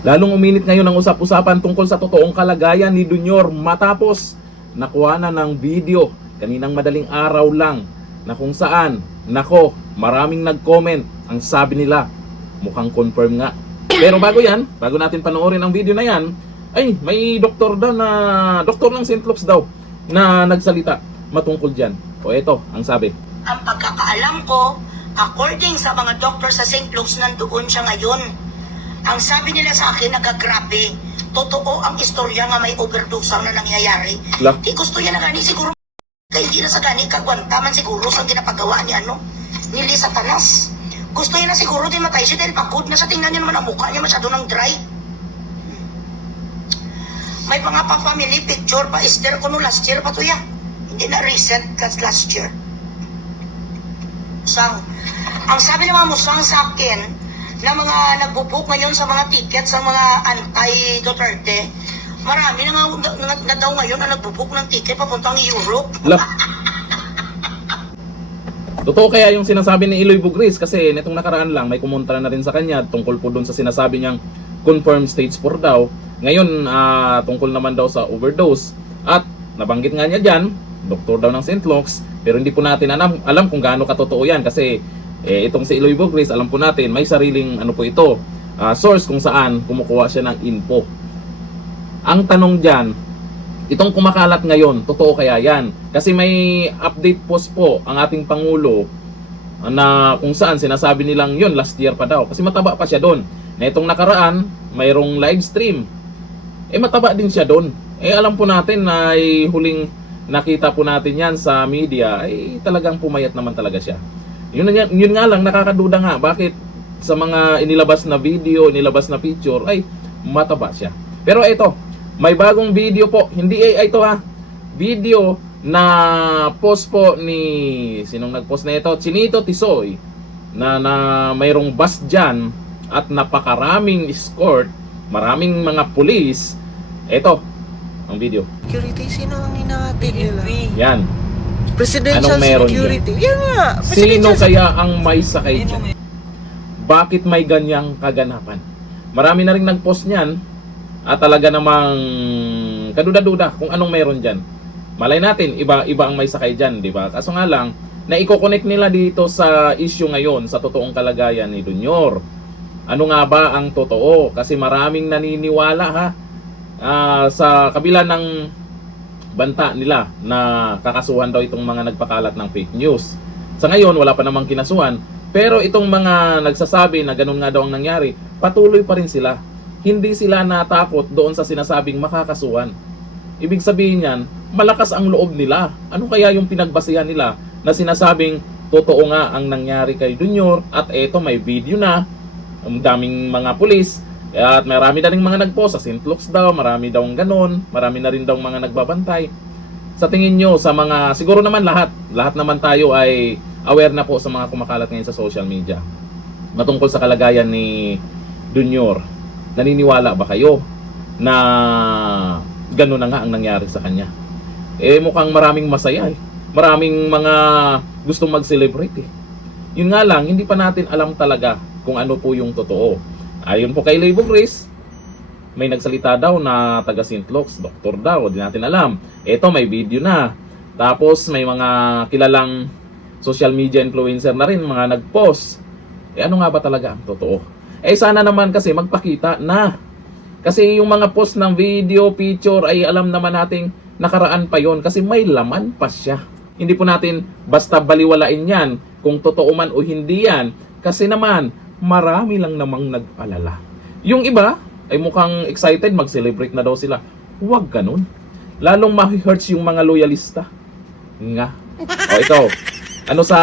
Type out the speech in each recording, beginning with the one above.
Lalong uminit ngayon ang usap-usapan tungkol sa totoong kalagayan ni Junior matapos nakuha na ng video kaninang madaling araw lang na kung saan, nako, maraming nag-comment. Ang sabi nila, mukhang confirm nga. Pero bago yan, bago natin panoorin ang video na yan, ay may doktor daw na, doktor ng St. Luke's daw na nagsalita matungkol dyan. O eto, ang sabi. Ang pagkakaalam ko, according sa mga doktor sa St. Luke's, nandoon siya ngayon. Ang sabi nila sa akin, nagagrabe. Totoo ang istorya nga may overdose na nangyayari. Di gusto niya na gani siguro. Kaya hindi na sa gani kagwantaman siguro sa ginapagawa ni ni Satanas. Gusto niya na siguro din matay siya dahil pagod na sa tingnan niya naman ang mukha niya masyado ng dry. May mga pa-family picture pa Esther ko no last year pa to ya. Hindi na reset last year. Sang, ang sabi ng mga musang sa akin, na mga nagbubook ngayon sa mga tickets sa mga anti-Duterte, marami na daw ngayon na nagbubook ng ticket papuntang Europe. Totoo kaya yung sinasabi ni Eloy Bugris? Kasi nitong nakaraan lang may kumontra na rin sa kanya tungkol po doon sa sinasabi niyang confirmed stage 4 daw. Ngayon tungkol naman daw sa overdose. At nabanggit nga niya dyan, doktor daw ng St. Luke's, pero hindi po natin alam kung gaano katotoo yan kasi itong si Eloy Bugris, alam po natin, may sariling ano po ito, source kung saan kumukuha siya ng info. Ang tanong dyan, itong kumakalat ngayon, totoo kaya yan? Kasi may update post po ang ating Pangulo na kung saan sinasabi nilang yun, last year pa daw. Kasi mataba pa siya doon. Na itong nakaraan, mayroong live stream. Mataba din siya doon. Alam po natin na huling nakita po natin yan sa media, talagang pumayat naman talaga siya. Yun nga lang, nakakaduda nga. Bakit sa mga inilabas na video, inilabas na picture, mataba siya. Pero ito, may bagong video po. Hindi ito video na post po ni, sinong nagpost na ito? Chinito Tisoy. Na mayroong bus dyan at napakaraming escort, maraming mga pulis. Ito, ang video. Security, sino ang hinahatid nila? Yan. Presidential security. Yan nga. Sino kaya ang may sakay dyan? Bakit may ganyang kaganapan? Marami na rin nag-post niyan at talaga namang kaduda-duda kung anong meron dyan. Malay natin, iba ang may sakay dyan, di ba? Kaso nga lang, na i-connect nila dito sa issue ngayon, sa totoong kalagayan ni Junior. Ano nga ba ang totoo? Kasi maraming naniniwala sa kabila ng banta nila na kakasuhan daw itong mga nagpakalat ng fake news. Sa ngayon, wala pa namang kinasuhan. Pero itong mga nagsasabi na ganun nga daw ang nangyari, patuloy pa rin sila. Hindi sila natakot doon sa sinasabing makakasuhan. Ibig sabihin yan, malakas ang loob nila. Ano kaya yung pinagbasihan nila na sinasabing totoo nga ang nangyari kay Junior at eto may video na, ang daming mga pulis. At marami na rin mga nagpost sa St. Luke's daw, marami daw ganun, marami na rin daw mga nagbabantay. Sa tingin nyo, sa mga, siguro naman lahat naman tayo ay aware na po sa mga kumakalat ngayon sa social media matungkol sa kalagayan ni Junior. Naniniwala ba kayo na ganun na nga ang nangyari sa kanya? Mukhang maraming masaya maraming mga gustong mag-celebrate Yun nga lang, hindi pa natin alam talaga kung ano po yung totoo. Ayon po kay Eloy Bugris, may nagsalita daw na taga St. Luke's, doktor daw, di natin alam. Ito may video na. Tapos may mga kilalang social media influencer na rin, mga nag-post. Ano nga ba talaga ang totoo? Sana naman kasi magpakita na. Kasi yung mga post ng video, picture, ay alam naman nating nakaraan pa yon kasi may laman pa siya. Hindi po natin basta baliwalain yan kung totoo man o hindi yan. Kasi naman, marami lang namang nag-alala. Yung iba ay mukhang excited, mag-celebrate na daw sila. Huwag ganun. Lalong ma-hurts yung mga loyalista. Nga. Ito. Ano sa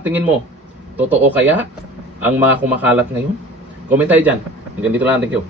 tingin mo? Totoo kaya ang mga kumakalat ngayon? Comment tayo dyan. Hanggang dito lang. Thank you.